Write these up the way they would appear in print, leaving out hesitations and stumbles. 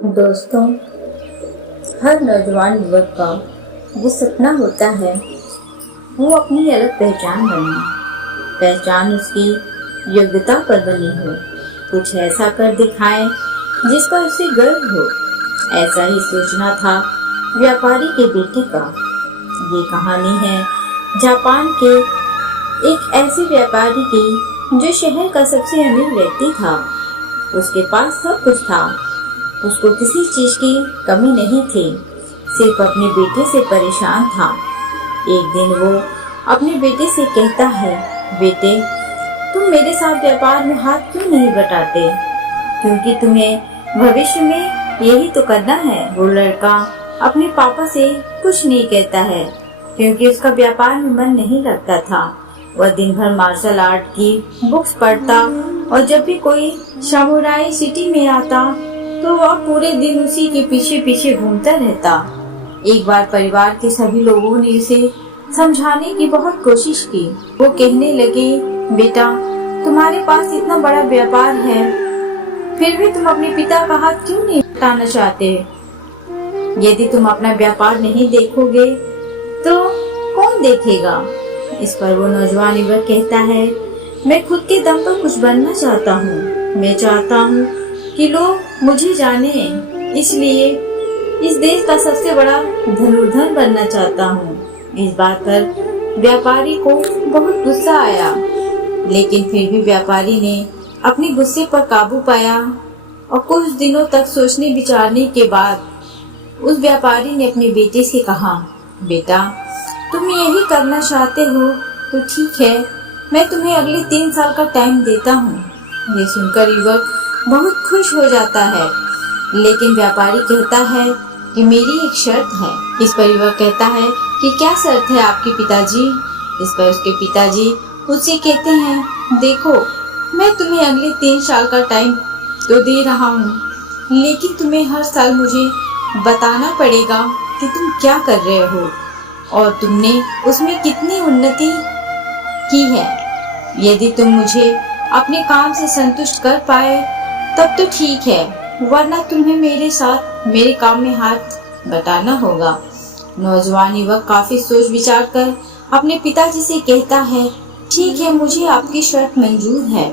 दोस्तों, हर नौजवान युवक का वो सपना होता है वो अपनी अलग पहचान बने। पहचान उसकी योग्यता पर बनी हो, कुछ ऐसा कर दिखाए जिस पर उसे गर्व हो। ऐसा ही सोचना था व्यापारी के बेटे का। ये कहानी है जापान के एक ऐसे व्यापारी की जो शहर का सबसे अमीर व्यक्ति था। उसके पास सब कुछ था, उसको किसी चीज की कमी नहीं थी, सिर्फ अपने बेटे से परेशान था। एक दिन वो अपने बेटे से कहता है, बेटे, तुम मेरे साथ व्यापार में हाथ क्यों नहीं बटाते? क्योंकि तुम्हें भविष्य में यही तो करना है। वो लड़का अपने पापा से कुछ नहीं कहता है क्योंकि उसका व्यापार में मन नहीं लगता था। वह दिन भर मार्शल आर्ट की बुक्स पढ़ता और जब भी कोई सामुराई सिटी में आता तो वह पूरे दिन उसी के पीछे पीछे घूमता रहता। एक बार परिवार के सभी लोगों ने उसे समझाने की बहुत कोशिश की। वो कहने लगे, बेटा, तुम्हारे पास इतना बड़ा व्यापार है, फिर भी तुम अपने पिता का हाथ क्यों नहीं बटाना चाहते? यदि तुम अपना व्यापार नहीं देखोगे तो कौन देखेगा? इस पर वो नौजवान युवक कहता है, मैं खुद के दम पर कुछ बनना चाहता हूँ। मैं चाहता हूँ कि लोग मुझे जाने, इसलिए इस देश का सबसे बड़ा धनुर्धर बनना चाहता हूँ। इस बात पर व्यापारी को बहुत गुस्सा आया, लेकिन फिर भी व्यापारी ने अपने गुस्से पर काबू पाया और कुछ दिनों तक सोचने विचारने के बाद उस व्यापारी ने अपने बेटे से कहा, बेटा, तुम यही करना चाहते हो तो ठीक है, मैं तुम्हें अगले 3 साल का टाइम देता हूँ। ये सुनकर युवक बहुत खुश हो जाता है, लेकिन व्यापारी कहता है कि मेरी एक शर्त है। इस पर युवक कहता है कि क्या शर्त है आपके पिताजी? इस पर उसके पिताजी उससे कहते हैं, देखो, मैं तुम्हें अगले 3 साल का टाइम तो दे रहा हूँ, लेकिन तुम्हें हर साल मुझे बताना पड़ेगा कि तुम क्या कर रहे हो और तुमने उसमें कितनी उन्नति की है। यदि तुम मुझे अपने काम से संतुष्ट कर पाए तब तो ठीक है, वरना तुम्हें मेरे साथ मेरे काम में हाथ बटाना होगा। नौजवान युवक काफी सोच विचार कर अपने पिताजी से कहता है, ठीक है, मुझे आपकी शर्त मंजूर है।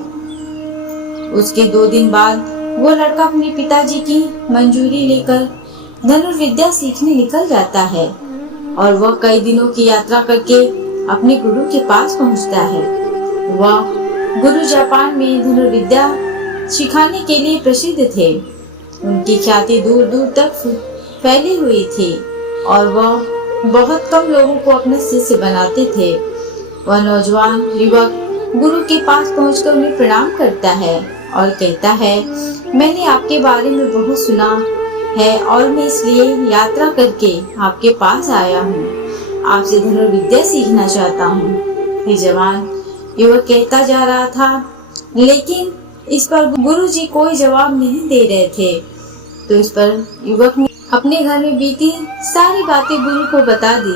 उसके 2 दिन बाद वो लड़का अपने पिताजी की मंजूरी लेकर धनुर्विद्या सीखने निकल जाता है और वह कई दिनों की यात्रा करके अपने गुरु के पास पहुंचता है। वह गुरु जापान में धनुर्विद्या सिखाने के लिए प्रसिद्ध थे। उनकी ख्याति दूर दूर तक फैली हुई थी और वह बहुत कम लोगों को अपने शिष्य बनाते थे। वह नौजवान युवक गुरु के पास पहुंचकर उन्हें प्रणाम करता है और कहता है, मैंने आपके बारे में बहुत सुना है और मैं इसलिए यात्रा करके आपके पास आया हूँ। आपसे धनुर्विद्या सीखना चाहता हूँ। ये जवान युवक कहता जा रहा था, लेकिन इस पर गुरुजी कोई जवाब नहीं दे रहे थे। तो इस पर युवक ने अपने घर में बीती सारी बातें गुरु को बता दी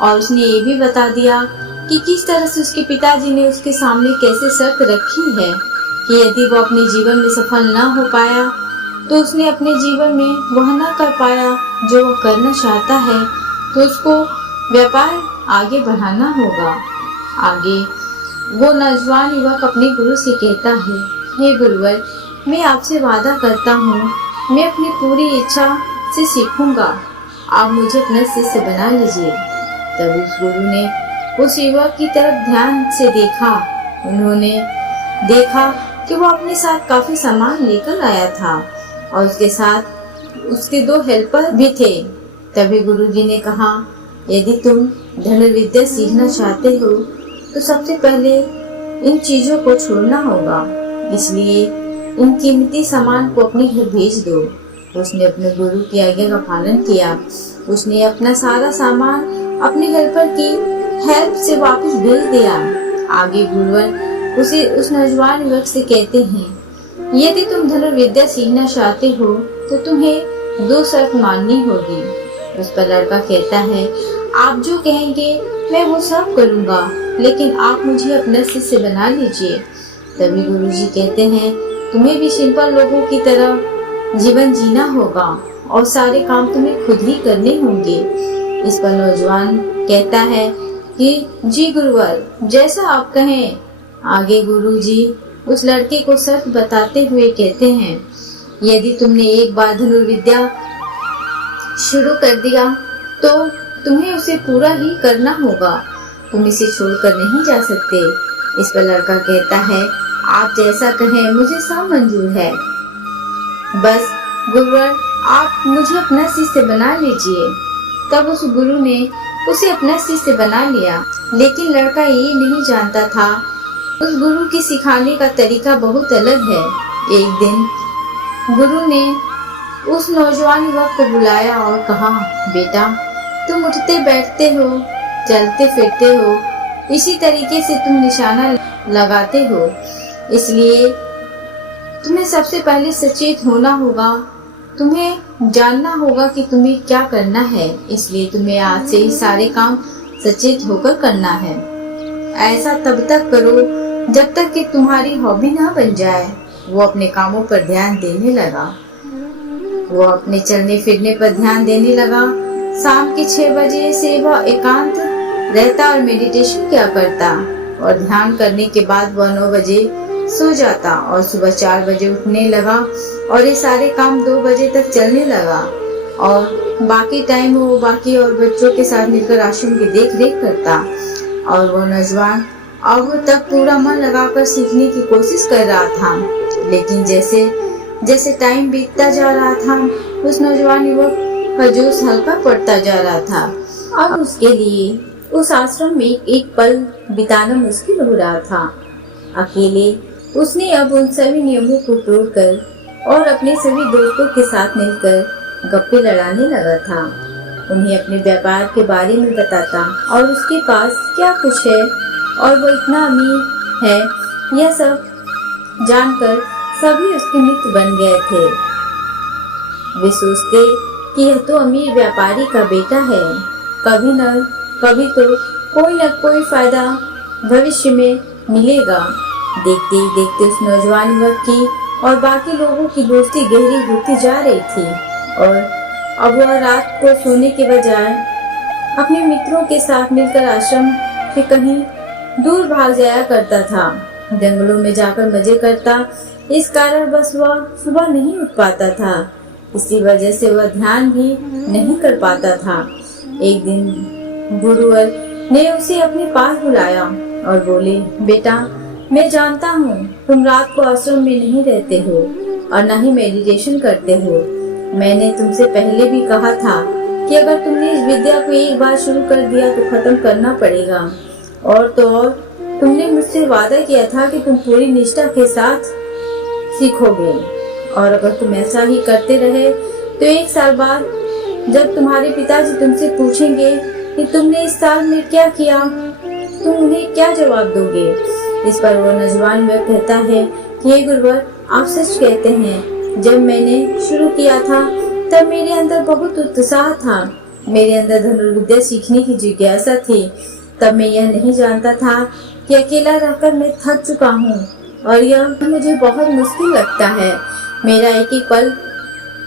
और उसने ये भी बता दिया कि किस तरह से उसके पिताजी ने उसके सामने कैसे शर्त रखी है कि यदि वो अपने जीवन में सफल ना हो पाया तो उसने अपने जीवन में वह ना कर पाया जो वो करना चाहता है, तो उसको व्यापार आगे बढ़ाना होगा। आगे वो नौजवान युवक अपने गुरु से कहता है, हे गुरुवर, मैं आपसे वादा करता हूँ, मैं अपनी पूरी इच्छा से सीखूंगा, आप मुझे अपना शिष्य बना लीजिए। तब उस गुरु ने उस युवक की तरफ ध्यान से देखा। उन्होंने देखा कि वो अपने साथ काफी सामान लेकर आया था और उसके साथ उसके 2 हेल्पर भी थे। तभी गुरुजी ने कहा, यदि तुम धनुर्विद्या सीखना चाहते हो तो सबसे पहले इन चीजों को छोड़ना होगा, इसलिए इन कीमती सामान को अपने घर भेज दो। उसने अपने गुरु की आज्ञा का पालन किया। उसने अपना सारा सामान अपने हेल्पर की हेल्प से वापस भेज दिया। आगे गुरुवर उसे उस नौजवान युवक से कहते हैं, यदि तुम धनुर्विद्या सीखना चाहते हो तो तुम्हें 2 शर्त माननी होगी। उस पर लड़का कहता है, आप जो कहेंगे मैं वो सब करूँगा, लेकिन आप मुझे अपना शिष्य बना लीजिए। तभी गुरुजी कहते हैं, तुम्हें भी सिंपल लोगों की तरह जीवन जीना होगा और सारे काम तुम्हें खुद ही करने होंगे। इस पर नौजवान कहता है कि जी गुरुवर, जैसा आप कहें। आगे गुरुजी उस लड़के को शर्त बताते हुए कहते हैं, यदि तुमने एक बार धनुर्विद्या शुरू कर दिया तो तुम्हें उसे पूरा ही करना होगा, तुम इसे छोड़कर नहीं जा सकते। इस पर लड़का कहता है, आप जैसा कहें, मुझे सब मंजूर है। बस गुरुवर, आप मुझे अपना शिष्य बना लीजिए। तब उस गुरु ने उसे अपना शिष्य बना लिया, लेकिन लड़का ये नहीं जानता था उस गुरु की सिखाने का तरीका बहुत अलग है। एक दिन गुरु ने उस नौजवान युवक को बुलाया और कहा, बेटा, तुम उठते बैठते हो, चलते फिरते हो, इसी तरीके से तुम निशाना लगाते हो, इसलिए तुम्हें सबसे पहले सचेत होना होगा। तुम्हें जानना होगा कि तुम्हें क्या करना है, इसलिए तुम्हें आज से ही सारे काम सचेत होकर करना है। ऐसा तब तक करो जब तक कि तुम्हारी हॉबी ना बन जाए। वो अपने कामों पर ध्यान देने लगा। वो अपने चलने फिरने पर ध्यान देने लगा। शाम के 6 बजे से वह एकांत रहता और मेडिटेशन किया करता, और ध्यान करने के बाद वह 9 बजे सो जाता और सुबह 4 बजे उठने लगा, और ये सारे काम 2 बजे तक चलने लगा। और बाकी टाइम वो बाकी और बच्चों के साथ मिलकर आश्रम की देख रेख करता। और वो नौजवान अब तक पूरा मन लगाकर सीखने की कोशिश कर रहा था, लेकिन जैसे जैसे टाइम बीतता जा रहा था, उस नौजवान युवक का जोश हल्का पड़ता जा रहा था। अब उसके लिए उस आश्रम में एक पल बिताना मुश्किल हो रहा था। अकेले उसने अब उन सभी नियमों को तोड़कर और अपने सभी दोस्तों के साथ मिलकर गप्पे लड़ाने लगा था। उन्हें अपने व्यापार के बारे में बताता और उसके पास क्या कुछ है और वो इतना अमीर है, यह सब जानकर सभी उसके मित्र बन गए थे। वे सोचते कि यह तो अमीर व्यापारी का बेटा है, कभी न कभी तो कोई न कोई फायदा भविष्य में मिलेगा। देखते ही देखते उस नौजवान युवक की और बाकी लोगों की दोस्ती गहरी होती जा रही थी, और अब वह रात को सोने के बजाय अपने मित्रों के साथ मिलकर आश्रम से कहीं दूर भाग जाया करता था, जंगलों में जाकर मजे करता। इस कारण बस वह सुबह नहीं उठ पाता था, इसी वजह से वह ध्यान भी नहीं कर पाता था। एक दिन गुरुवर ने उसे अपने पास बुलाया और बोले, बेटा, मैं जानता हूँ तुम रात को आश्रम में नहीं रहते हो और न ही मेडिटेशन करते हो। मैंने तुमसे पहले भी कहा था कि अगर तुमने इस विद्या को एक बार शुरू कर दिया तो खत्म करना पड़ेगा, और तो और तुमने मुझसे वादा किया था कि तुम पूरी निष्ठा के साथ सीखोगे, और अगर तुम ऐसा ही करते रहे तो 1 साल बाद जब तुम्हारे पिताजी तुमसे पूछेंगे कि तुमने इस साल में क्या किया, तुम उन्हें क्या जवाब दोगे। इस पर वो नौजवान वह कहता है कि हे गुरुवर, आप सच कहते हैं। जब मैंने शुरू किया था तब मेरे अंदर बहुत उत्साह था, मेरे अंदर धनुर्विद्या सीखने की जिज्ञासा थी। तब मैं यह नहीं जानता था कि अकेला रहकर मैं थक चुका हूँ और यह मुझे बहुत मुश्किल लगता है। मेरा एक एक पल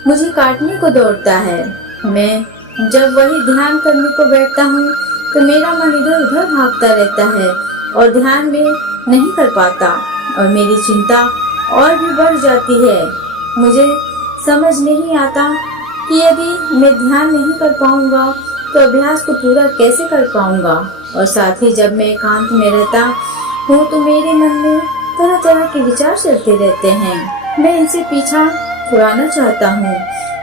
मुझे काटने को दौड़ता है। मैं जब वही ध्यान करने को बैठता हूँ तो मेरा मन इधर उधर भागता रहता है और ध्यान में नहीं कर पाता, और मेरी चिंता और भी बढ़ जाती है। मुझे समझ नहीं आता कि यदि मैं ध्यान नहीं कर पाऊंगा तो अभ्यास को पूरा कैसे कर पाऊंगा। और साथ ही जब मैं एकांत में रहता हूँ तो मेरे मन में तरह तरह के विचार चलते रहते हैं। मैं इनसे पीछा छुड़ाना चाहता हूँ,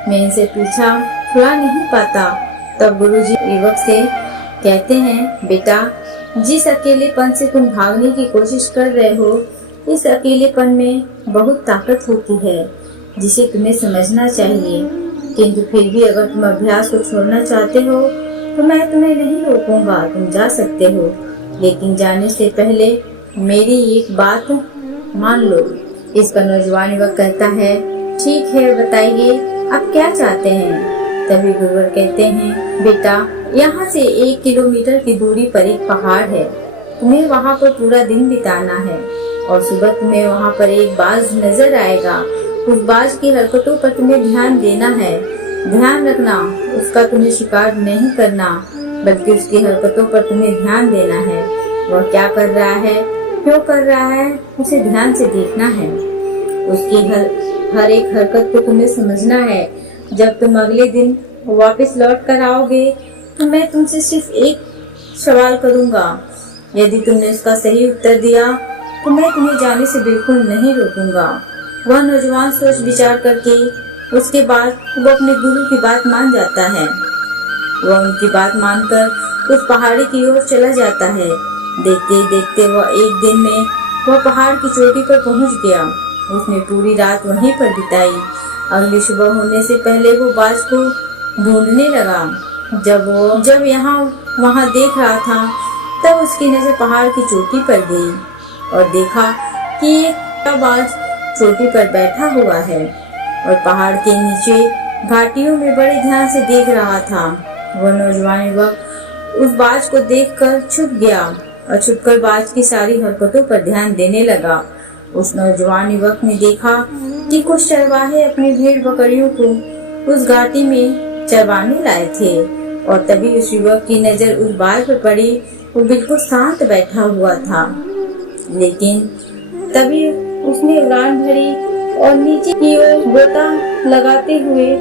मैं इनसे पीछा छुड़ा नहीं पाता। तब गुरुजी युवक से कहते हैं, बेटा, जिस अकेलेपन से तुम भागने की कोशिश कर रहे हो, इस अकेलेपन में बहुत ताकत होती है जिसे तुम्हें समझना चाहिए। किंतु फिर भी अगर तुम अभ्यास को छोड़ना चाहते हो तो मैं तुम्हें नहीं रोकूंगा, तुम जा सकते हो, लेकिन जाने से पहले मेरी एक बात मान लो। इस पर नौजवान युवक कहता है, ठीक है, बताइए आप क्या चाहते हैं। तभी गुरुवर कहते हैं, बेटा, यहाँ से 1 किलोमीटर की दूरी पर एक पहाड़ है, तुम्हें वहाँ पर पूरा दिन बिताना है और सुबह तुम्हें वहाँ पर एक बाज नजर आएगा। उस बाज की हरकतों पर तुम्हें ध्यान देना है। ध्यान रखना, उसका तुम्हें शिकार नहीं करना, बल्कि उसकी हरकतों पर तुम्हें ध्यान देना है। वह क्या कर रहा है, क्यों कर रहा है, उसे ध्यान से देखना है। उसकी हर एक हरकत को तुम्हें समझना है। जब तुम अगले दिन वापस लौट कर आओगे तो मैं तुमसे सिर्फ एक सवाल करूंगा। यदि तुमने उसका सही उत्तर दिया तो मैं तुम्हें जाने से बिल्कुल नहीं रोकूंगा। वह नौजवान सोच विचार करके उसके बाद वो अपने गुरु की बात मान जाता है। वह उनकी बात मानकर उस पहाड़ी की ओर चला जाता है। देखते ही देखते वह एक दिन में वह पहाड़ की चोटी पर पहुंच गया। उसने पूरी रात वहीं पर बिताई। अगली सुबह होने से पहले वो बाज को ढूंढने लगा। जब यहाँ वहाँ देख रहा था तब उसकी नजर पहाड़ की चोटी पर गई और देखा कि एक बाज चोटी पर बैठा हुआ है और पहाड़ के नीचे घाटियों में बड़े ध्यान से देख रहा था। वह नौजवान युवक उस बाज को देखकर छुप गया और छुपकर बाज की सारी हरकतों पर ध्यान देने लगा। उस नौजवान युवक ने देखा कि कुछ चरवाहे अपनी भेड़ बकरियों को उस घाटी में चरवाने लाए थे और तभी उस युवक की नजर उस बाज पर पड़ी। वो बिल्कुल शांत बैठा हुआ था, लेकिन तभी उसने उड़ान भरी और नीचे की ओर गोता लगाते हुए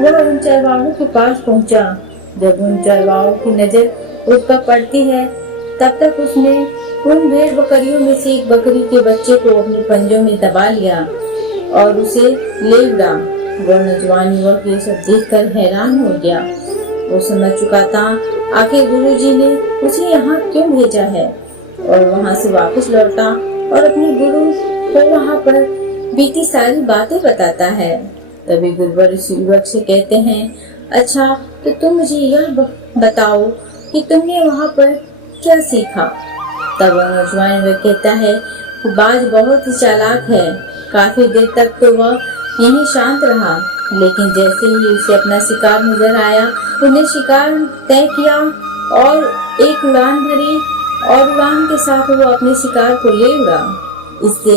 वह उन चरवाहों के पास पहुंचा। जब उन चरवाहों की नजर उस पर पड़ती है तब तक उसने उन भेड़ बकरियों में से एक बकरी के बच्चे को अपने पंजों में दबा लिया और उसे ले उड़ा। वह नौजवान युवक ये सब देखकर हैरान हो गया। वो समझ चुका था आखिर गुरुजी ने उसे यहाँ क्यों भेजा है, और वहाँ से वापस लौटा और अपने गुरु को वहाँ पर बीती सारी बातें बताता है। तभी गुरुवर उस युवक से कहते हैं, अच्छा तो तुम मुझे यह बताओ कि तुमने वहाँ पर क्या सीखा। तब वह नौजवान युवक कहता है, बाज बहुत ही चालाक है। काफी देर तक तो वह यहीं शांत रहा, लेकिन जैसे ही उसे अपना शिकार नजर आया उसने शिकार तय किया और एक उड़ान भरी और उड़ान के साथ वो अपने शिकार को ले उड़ा। इससे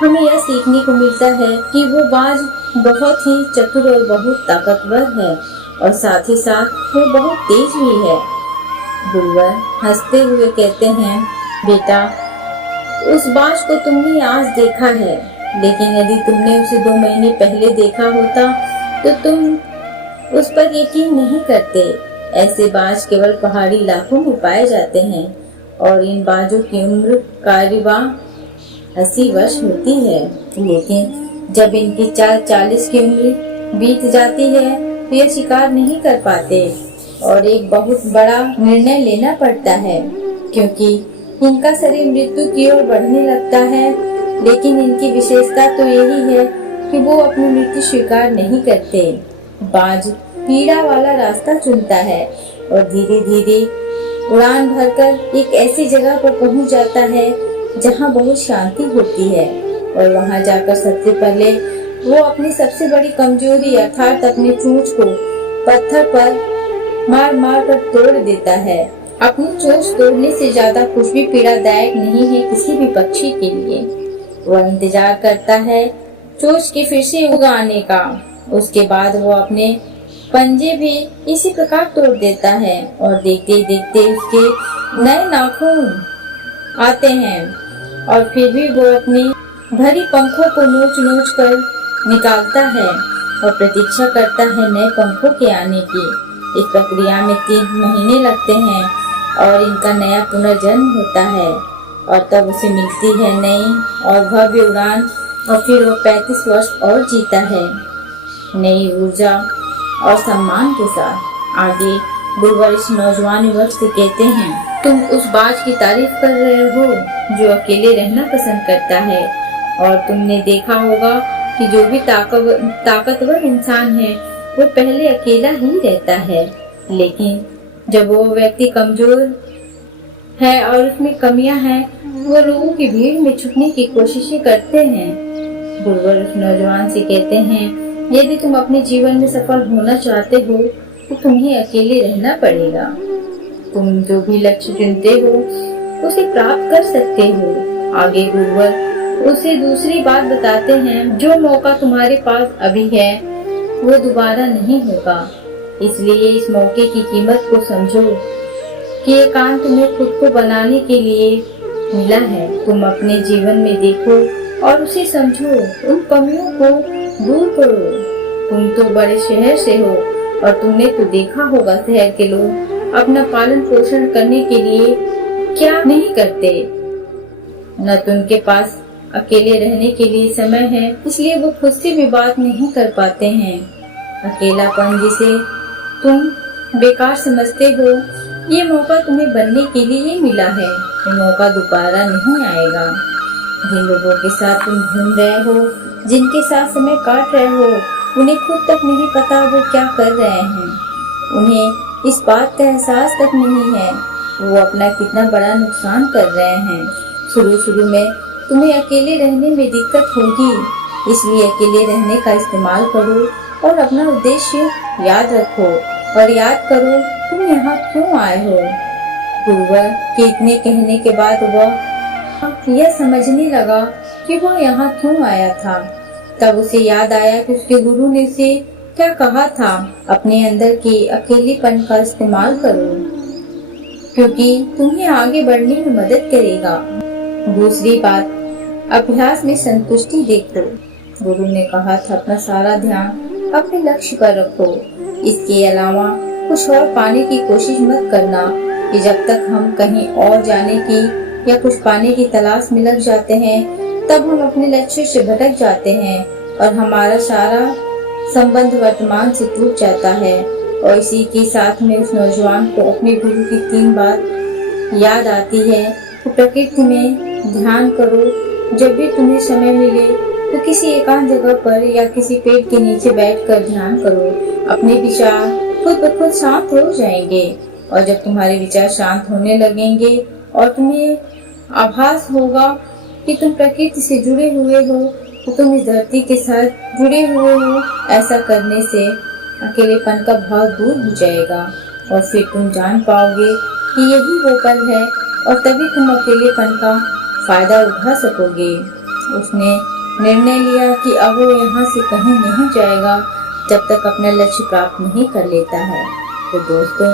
हमें यह सीखने को मिलता है कि वो बाज बहुत ही चतुर और बहुत ताकतवर है और साथ ही साथ वो बहुत तेज भी है। गुरुवर हंसते हुए कहते हैं, बेटा उस बाज को तुमने आज देखा है, लेकिन यदि तुमने उसे 2 महीने पहले देखा होता तो तुम उस पर यकीन नहीं करते। ऐसे बाज केवल पहाड़ी इलाकों में पाए जाते हैं और इन बाजों की उम्र करीबन 80 वर्ष होती है, लेकिन जब इनकी 40 की उम्र बीत जाती है तो ये शिकार नहीं कर पाते और एक बहुत बड़ा निर्णय लेना पड़ता है, क्योंकि इनका शरीर मृत्यु की ओर बढ़ने लगता है। लेकिन इनकी विशेषता तो यही है कि वो अपनी मृत्यु स्वीकार नहीं करते। बाज पीड़ा वाला रास्ता चुनता है और धीरे धीरे उड़ान भरकर एक ऐसी जगह पर पहुंच जाता है जहां बहुत शांति होती है और वहां जाकर सबसे पहले वो अपनी सबसे बड़ी कमजोरी अर्थात अपने चोंच को पत्थर पर मार मार कर तोड़ देता है। अपनी चोंच तोड़ने से ज्यादा कुछ भी पीड़ादायक नहीं है किसी भी पक्षी के लिए। वह इंतजार करता है चोंच के फिर से उगाने का। उसके बाद वो अपने पंजे भी इसी प्रकार तोड़ देता है और देखते देखते उसके नए नाखून आते हैं और फिर भी वो अपनी भरी पंखों को नोच नोच कर निकालता है और प्रतीक्षा करता है नए पंखों के आने की। इस प्रक्रिया में 3 महीने लगते हैं और इनका नया पुनर्जन्म होता है और तब उसे मिलती है नई और भव्य उड़ान और फिर वो 35 वर्ष और जीता है नई ऊर्जा और सम्मान के साथ। आगे गुरुवर इस नौजवान युवक से कहते हैं, तुम उस बाज की तारीफ कर रहे हो जो अकेले रहना पसंद करता है, और तुमने देखा होगा कि जो भी ताकतवर इंसान है वो पहले अकेला ही रहता है, लेकिन जब वो व्यक्ति कमजोर है और उसमें कमियां हैं वो लोगों की भीड़ में छुपने की कोशिशें करते हैं। गुरुवर उस नौजवान से कहते हैं, यदि तुम अपने जीवन में सफल होना चाहते हो तो तुम्हें अकेले रहना पड़ेगा। तुम जो भी लक्ष्य चुनते हो उसे प्राप्त कर सकते हो। आगे गुरुवर उसे दूसरी बात बताते हैं, जो मौका तुम्हारे पास अभी है वो दोबारा नहीं होगा, इसलिए इस मौके की कीमत को समझो कि ये काम तुम्हें खुद को बनाने के लिए मिला है। तुम अपने जीवन में देखो और उसे समझो, उन कमियों को दूर करो। तुम तो बड़े शहर से हो और तुमने तो देखा होगा शहर के लोग अपना पालन पोषण करने के लिए क्या नहीं करते। न तो उनके पास अकेले रहने के लिए समय है, इसलिए वो खुद से भी बात नहीं कर पाते हैं। अकेलापन जिसे तुम बेकार समझते हो, ये मौका तुम्हें बनने के लिए ही मिला है। ये मौका दोबारा नहीं आएगा। जिन लोगों के साथ तुम घूम रहे हो, जिनके साथ समय काट रहे हो, उन्हें खुद तक नहीं पता वो क्या कर रहे हैं। उन्हें इस बात का एहसास तक नहीं है वो अपना कितना बड़ा नुकसान कर रहे हैं। शुरू में तुम्हें अकेले रहने में दिक्कत होगी, इसलिए अकेले रहने का इस्तेमाल करो और अपना उद्देश्य याद रखो और याद करो तुम यहाँ क्यों आए हो। गुरुवर के इतने कहने के बाद वह यह समझने लगा कि वह यहाँ क्यों आया था। तब उसे याद आया कि उसके गुरु ने उसे क्या कहा था, अपने अंदर के अकेलेपन का इस्तेमाल करो क्योंकि तुम्हें आगे बढ़ने में मदद करेगा। दूसरी बात, अभ्यास में संतुष्टि देखो। गुरु ने कहा था अपना सारा ध्यान अपने लक्ष्य पर रखो, इसके अलावा कुछ और पाने की कोशिश मत करना कि जब तक हम कहीं और जाने की या कुछ पाने की तलाश में लग जाते हैं तब हम अपने लक्ष्य से भटक जाते हैं और हमारा सारा संबंध वर्तमान से टूट जाता है। और इसी के साथ में उस नौजवान को अपने गुरु की 3 बात याद आती है कि प्रकृति में ध्यान करो, जब भी तुम्हें समय मिले तो किसी एकांत जगह पर या किसी पेड़ के नीचे बैठकर ध्यान करो। अपने विचार खुद ब खुद शांत हो जाएंगे और जब तुम्हारे विचार शांत होने लगेंगे और तुम्हें आभास होगा कि तुम प्रकृति से जुड़े हुए हो तो तुम इस धरती के साथ जुड़े हुए हो। ऐसा करने से अकेलेपन का भाव दूर हो जाएगा और फिर तुम जान पाओगे कि यही वो पल है और तभी तुम अकेलेपन का फायदा उठा सकोगे। उसने निर्णय लिया कि अब वो यहाँ से कहीं नहीं जाएगा जब तक अपना लक्ष्य प्राप्त नहीं कर लेता है। तो दोस्तों,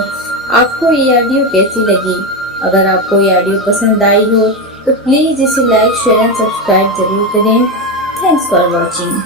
आपको ये ऑडियो कैसी लगी? अगर आपको ये ऑडियो पसंद आई हो तो प्लीज इसे लाइक, शेयर एंड सब्सक्राइब जरूर करें। Thanks for watching.